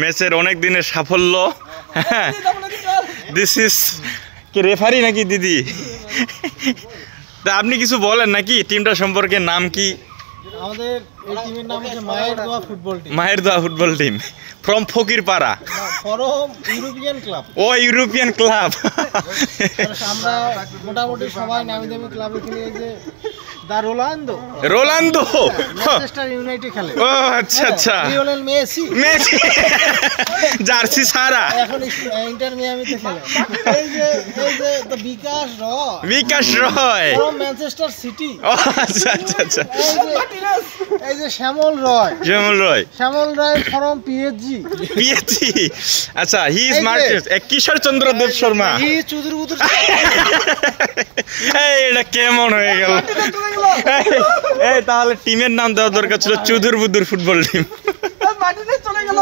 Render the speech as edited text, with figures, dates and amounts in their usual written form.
ম্যাচের অনেক দিনের সাফল্য। দিস ইজ কি রেফারি নাকি দিদি? তা আপনি কিছু বলেন নাকি টিমটা সম্পর্কে? নাম কি? আমাদের এই টিমের নাম হচ্ছে মায়ের দোয়া ফুটবল টিম। মায়ের দোয়া football team from Fakirpara. From European club. ও ইউরোপিয়ান ক্লাব। আমরা মোটামুটি সবাই নামি দামি ক্লাবে খেলি। এই যে দা রোনালদো ম্যানচেস্টার ইউনাইটেড খেলে। ও আচ্ছা আচ্ছা। লিওনেল মেসি জার্সি সারা এখন ইন্টার মিয়ামিতে খেলে। এই যে the Bikash Roy from Manchester City. ও আচ্ছা আচ্ছা আচ্ছা। এই যে শ্যামল রয় ফ্রম পিএসজি। আচ্ছা, হি ইজ মার্কেট কিশোর চন্দ্র দেব শর্মা। হি চুদুরবুদুর। এই এটা কেমন হয়ে গেল? এই তাহলে টিমের নাম দেওয়া দরকার ছিল চুদুর বুদুর ফুটবল টিম। চলে গেল।